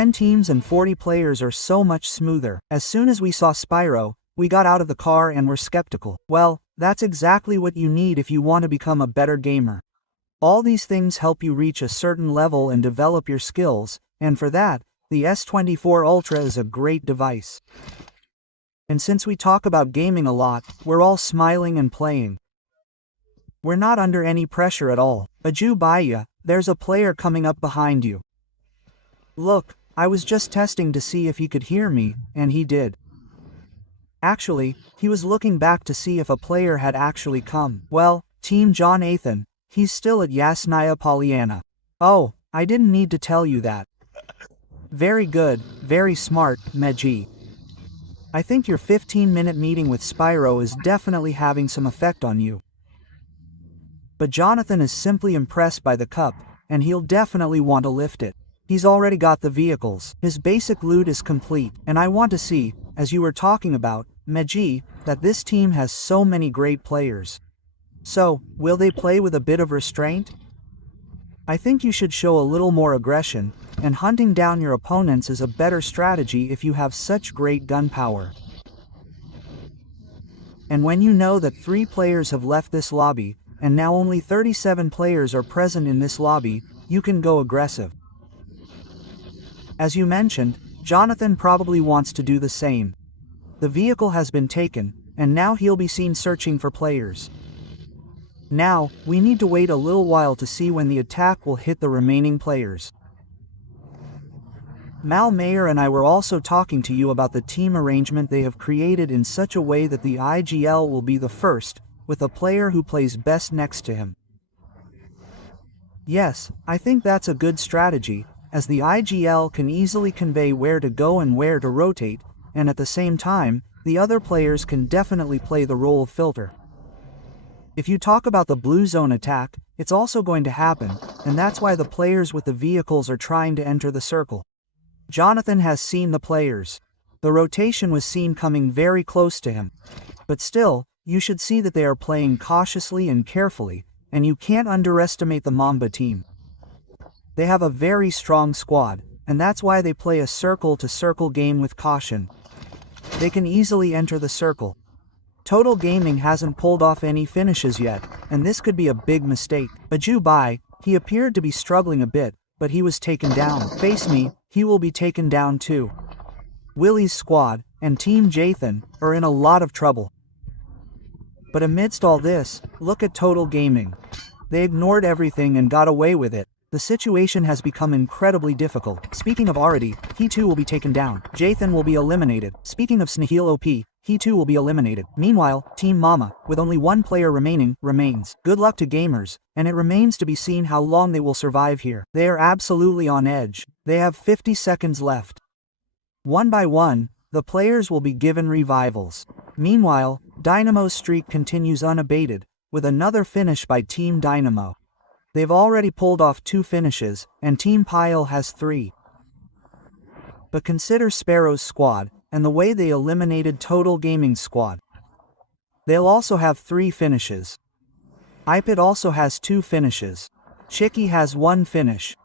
10 teams and 40 players are so much smoother. As soon as we saw Spyro, we got out of the car and were skeptical. Well, that's exactly what you need if you want to become a better gamer. All these things help you reach a certain level and develop your skills, and for that, the S24 Ultra is a great device. And since we talk about gaming a lot, we're all smiling and playing. We're not under any pressure at all. Ajju bhai, there's a player coming up behind you. Look, I was just testing to see if he could hear me, and he did. Actually, he was looking back to see if a player had actually come. Well, Team Jonathan, he's still at Yasnaya Polyana. Oh, I didn't need to tell you that. Very good, very smart, Meji. I think your 15-minute meeting with Spyro is definitely having some effect on you. But Jonathan is simply impressed by the cup, and he'll definitely want to lift it. He's already got the vehicles. His basic loot is complete, and I want to see, as you were talking about, Meji, that this team has so many great players. So, will they play with a bit of restraint? I think you should show a little more aggression, and hunting down your opponents is a better strategy if you have such great gun power. And when you know that 3 players have left this lobby, and now only 37 players are present in this lobby, you can go aggressive. As you mentioned, Jonathan probably wants to do the same. The vehicle has been taken, and now he'll be seen searching for players. Now, we need to wait a little while to see when the attack will hit the remaining players. Mal Mayer and I were also talking to you about the team arrangement they have created in such a way that the IGL will be the first, with a player who plays best next to him. Yes, I think that's a good strategy, as the IGL can easily convey where to go and where to rotate, and at the same time, the other players can definitely play the role of filter. If you talk about the blue zone attack, it's also going to happen, and that's why the players with the vehicles are trying to enter the circle. Jonathan has seen the players. The rotation was seen coming very close to him. But still, you should see that they are playing cautiously and carefully, and you can't underestimate the Mamba team. They have a very strong squad, and that's why they play a circle-to-circle game with caution. They can easily enter the circle. Total Gaming hasn't pulled off any finishes yet, and this could be a big mistake. Ajju bhai, he appeared to be struggling a bit, but he was taken down. Face me, he will be taken down too. Willie's squad, and Team Jathan, are in a lot of trouble. But amidst all this, look at Total Gaming. They ignored everything and got away with it. The situation has become incredibly difficult. Speaking of Arati, he too will be taken down. Jathan will be eliminated. Speaking of Snehil OP, he too will be eliminated. Meanwhile, Team Mama, with only 1 player remaining, remains. Good luck to gamers, and it remains to be seen how long they will survive here. They are absolutely on edge. They have 50 seconds left. One by one, the players will be given revivals. Meanwhile, Dynamo's streak continues unabated, with another finish by Team Dynamo. They've already pulled off 2 finishes, and Team Pyle has 3. But consider Sparrow's squad, and the way they eliminated Total Gaming's squad. They'll also have 3 finishes. iPad also has 2 finishes. Chicky has 1 finish.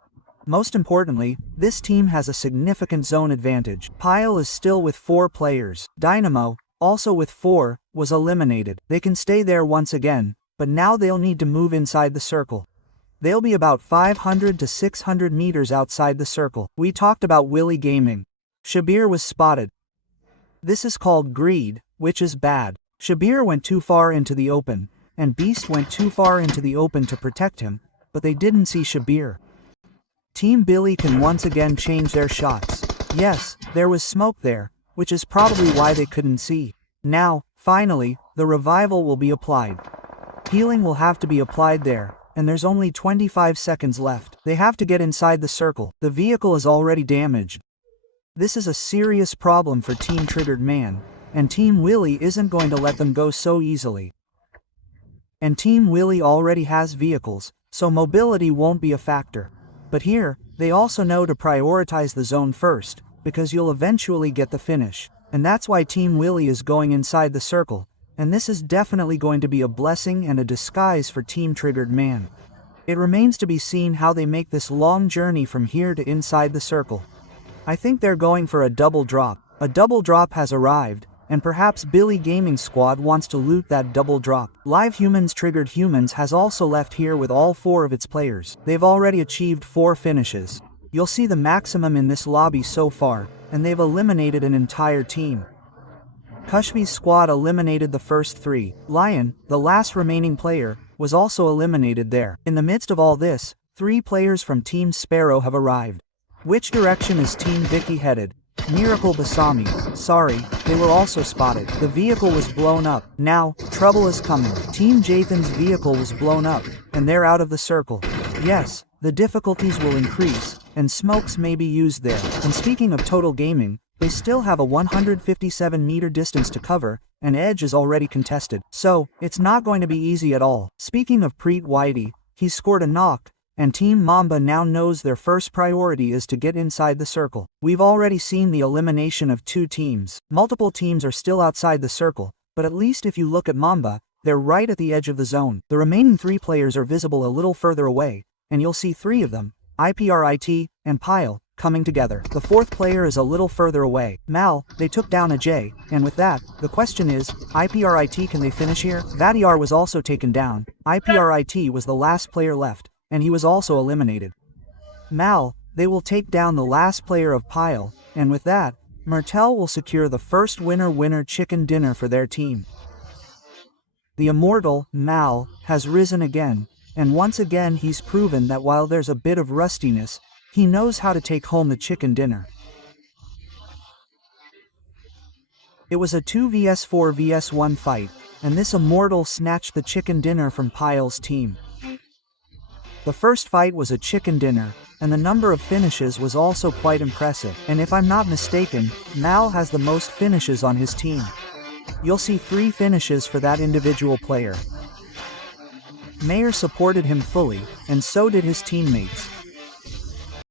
Most importantly, this team has a significant zone advantage. Pyle is still with 4 players. Dynamo, also with 4, was eliminated. They can stay there once again, but now they'll need to move inside the circle. They'll be about 500 to 600 meters outside the circle. We talked about Willie Gaming. Shabir was spotted. This is called greed, which is bad. Shabir went too far into the open, and Beast went too far into the open to protect him, but they didn't see Shabir. Team Billy can once again change their shots. Yes, there was smoke there, which is probably why they couldn't see. Now, finally, the revival will be applied. Healing will have to be applied there, and there's only 25 seconds left. They have to get inside the circle. The vehicle is already damaged. This is a serious problem for Team Triggered Man, and Team Willy isn't going to let them go so easily. And Team Willy already has vehicles, so mobility won't be a factor. But here, they also know to prioritize the zone first, because you'll eventually get the finish. And that's why Team Willy is going inside the circle, and this is definitely going to be a blessing and a disguise for Team Triggered Man. It remains to be seen how they make this long journey from here to inside the circle. I think they're going for a double drop. A double drop has arrived, and perhaps Billy Gaming Squad wants to loot that double drop. Live Humans Triggered Humans has also left here with all 4 of its players. They've already achieved 4 finishes. You'll see the maximum in this lobby so far, and they've eliminated an entire team. Kushmi's squad eliminated the first 3. Lion, the last remaining player, was also eliminated there. In the midst of all this, 3 players from Team Sparrow have arrived. Which direction is Team Vicky headed? Miracle Basami. Sorry, they were also spotted. The vehicle was blown up. Now, trouble is coming. Team Jathan's vehicle was blown up, and they're out of the circle. Yes, the difficulties will increase, and smokes may be used there. And speaking of Total Gaming, they still have a 157-meter distance to cover, and Edge is already contested. So, it's not going to be easy at all. Speaking of Preet Whitey, he's scored a knock, and Team Mamba now knows their first priority is to get inside the circle. We've already seen the elimination of 2 teams. Multiple teams are still outside the circle, but at least if you look at Mamba, they're right at the edge of the zone. The remaining 3 players are visible a little further away, and you'll see 3 of them, IPRIT, and Pile, coming together. The 4th player is a little further away. Mal, they took down Aage, and with that, the question is, IPRIT, can they finish here? Vadiar was also taken down. IPRIT was the last player left, and he was also eliminated. Mal, they will take down the last player of Pile, and with that, Mertel will secure the first winner chicken dinner for their team. The immortal, Mal, has risen again, and once again he's proven that while there's a bit of rustiness, he knows how to take home the chicken dinner. It was a 2 vs 4 vs 1 fight, and this immortal snatched the chicken dinner from Pile's team. The first fight was a chicken dinner, and the number of finishes was also quite impressive. And if I'm not mistaken, Mal has the most finishes on his team. You'll see 3 finishes for that individual player. Mayor supported him fully, and so did his teammates.